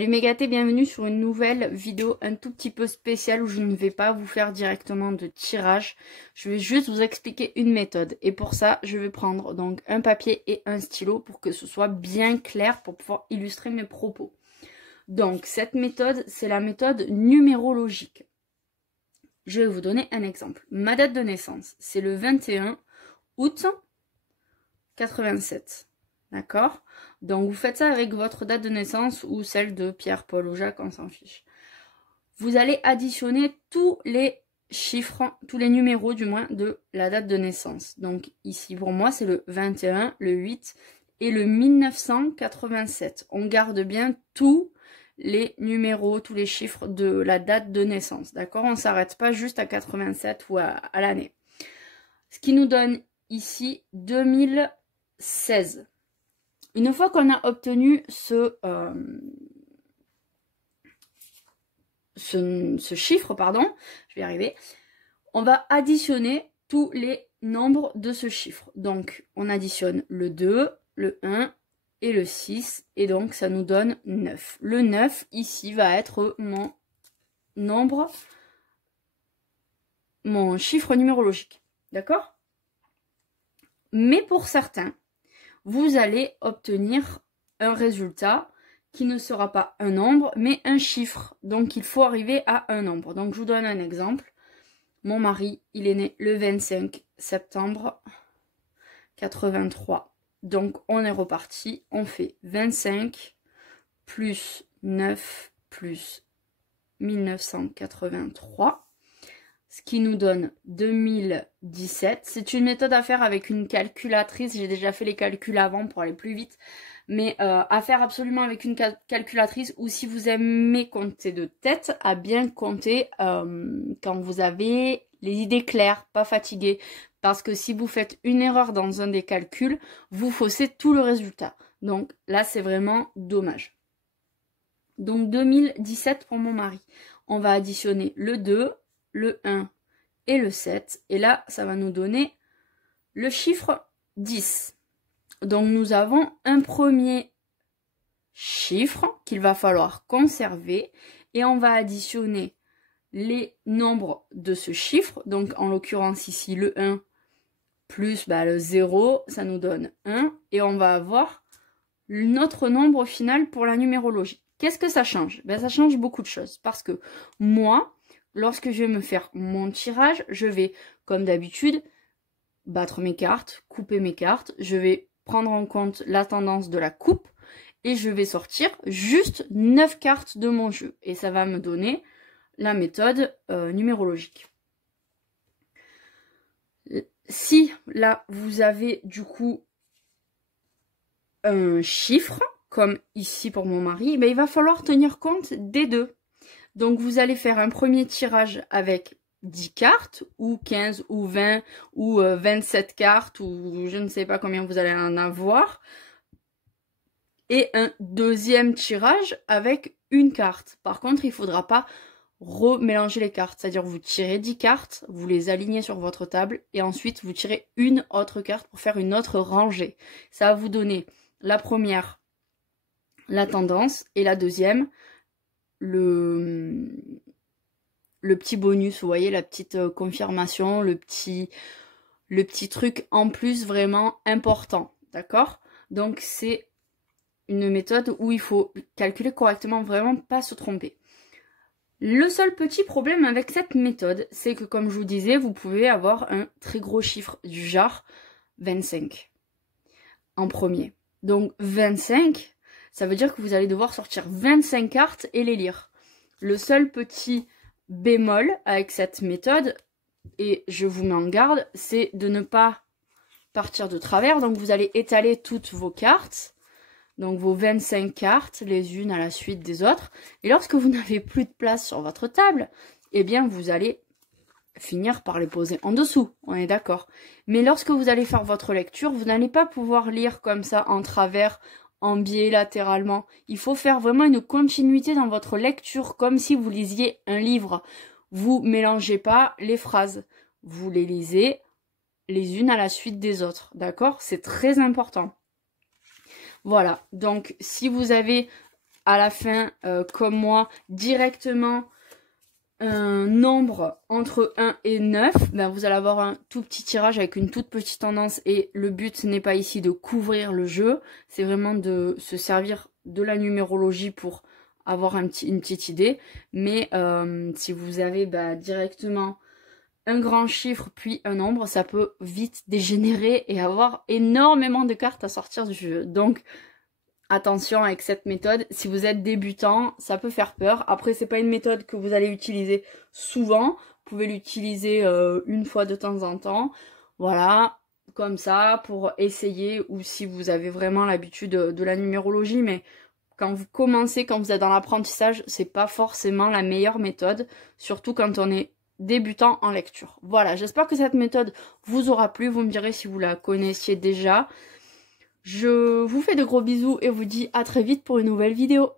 Les mégatés, bienvenue sur une nouvelle vidéo un tout petit peu spéciale où je ne vais pas vous faire directement de tirage. Je vais juste vous expliquer une méthode. Et pour ça, je vais prendre donc un papier et un stylo pour que ce soit bien clair pour pouvoir illustrer mes propos. Donc cette méthode, c'est la méthode numérologique. Je vais vous donner un exemple. Ma date de naissance, c'est le 21 août 87. D'accord? Donc vous faites ça avec votre date de naissance ou celle de Pierre, Paul ou Jacques, on s'en fiche. Vous allez additionner tous les chiffres, tous les numéros du moins de la date de naissance. Donc ici pour moi c'est le 21, le 8 et le 1987. On garde bien tous les numéros, tous les chiffres de la date de naissance. D'accord? On ne s'arrête pas juste à 87 ou à l'année. Ce qui nous donne ici 2016. Une fois qu'on a obtenu ce chiffre, pardon, je vais y arriver, on va additionner tous les nombres de ce chiffre. Donc, on additionne le 2, le 1 et le 6, et donc ça nous donne 9. Le 9, ici, va être mon nombre, mon chiffre numérologique. D'accord? Mais pour certains, vous allez obtenir un résultat qui ne sera pas un nombre, mais un chiffre. Donc, il faut arriver à un nombre. Donc, je vous donne un exemple. Mon mari, il est né le 25 septembre 83. Donc, on est reparti. On fait 25 plus 9 plus 1983. Ce qui nous donne 2017. C'est une méthode à faire avec une calculatrice. J'ai déjà fait les calculs avant pour aller plus vite. Mais à faire absolument avec une calculatrice, ou si vous aimez compter de tête, à bien compter quand vous avez les idées claires, pas fatigué. Parce que si vous faites une erreur dans un des calculs, vous faussez tout le résultat. Donc là, c'est vraiment dommage. Donc 2017 pour mon mari. On va additionner le 2, le 1 et le 7. Et là, ça va nous donner le chiffre 10. Donc, nous avons un premier chiffre qu'il va falloir conserver. Et on va additionner les nombres de ce chiffre. Donc, en l'occurrence ici, le 1 plus le 0, ça nous donne 1. Et on va avoir notre nombre final pour la numérologie. Qu'est-ce que ça change? Ça change beaucoup de choses. Parce que moi, lorsque je vais me faire mon tirage, je vais, comme d'habitude, battre mes cartes, couper mes cartes. Je vais prendre en compte la tendance de la coupe et je vais sortir juste 9 cartes de mon jeu. Et ça va me donner la méthode numérologique. Si là, vous avez du coup un chiffre, comme ici pour mon mari, il va falloir tenir compte des deux. Donc, vous allez faire un premier tirage avec 10 cartes, ou 15, ou 20, ou 27 cartes, ou je ne sais pas combien vous allez en avoir. Et un deuxième tirage avec une carte. Par contre, il ne faudra pas remélanger les cartes. C'est-à-dire, vous tirez 10 cartes, vous les alignez sur votre table, et ensuite, vous tirez une autre carte pour faire une autre rangée. Ça va vous donner la première, la tendance, et la deuxième, le petit bonus, vous voyez, la petite confirmation, le petit truc en plus vraiment important, d'accord? Donc c'est une méthode où il faut calculer correctement, vraiment pas se tromper. Le seul petit problème avec cette méthode, c'est que comme je vous disais, vous pouvez avoir un très gros chiffre du genre 25 en premier. Donc 25, ça veut dire que vous allez devoir sortir 25 cartes et les lire. Le seul petit bémol avec cette méthode, et je vous mets en garde, c'est de ne pas partir de travers. Donc vous allez étaler toutes vos cartes, donc vos 25 cartes, les unes à la suite des autres. Et lorsque vous n'avez plus de place sur votre table, eh bien vous allez finir par les poser en dessous, on est d'accord. Mais lorsque vous allez faire votre lecture, vous n'allez pas pouvoir lire comme ça en travers, en biais, latéralement. Il faut faire vraiment une continuité dans votre lecture, comme si vous lisiez un livre. Vous mélangez pas les phrases. Vous les lisez les unes à la suite des autres, d'accord? C'est très important. Voilà, donc si vous avez à la fin, comme moi, directement un nombre entre 1 et 9, ben vous allez avoir un tout petit tirage avec une toute petite tendance et le but n'est pas ici de couvrir le jeu, c'est vraiment de se servir de la numérologie pour avoir une petite idée. Mais si vous avez directement un grand chiffre puis un nombre, ça peut vite dégénérer et avoir énormément de cartes à sortir du jeu. Donc attention avec cette méthode, si vous êtes débutant, ça peut faire peur. Après, c'est pas une méthode que vous allez utiliser souvent. Vous pouvez l'utiliser une fois de temps en temps. Voilà, comme ça, pour essayer, ou si vous avez vraiment l'habitude de la numérologie. Mais quand vous commencez, quand vous êtes dans l'apprentissage, c'est pas forcément la meilleure méthode. Surtout quand on est débutant en lecture. Voilà, j'espère que cette méthode vous aura plu. Vous me direz si vous la connaissiez déjà. Je vous fais de gros bisous et vous dis à très vite pour une nouvelle vidéo.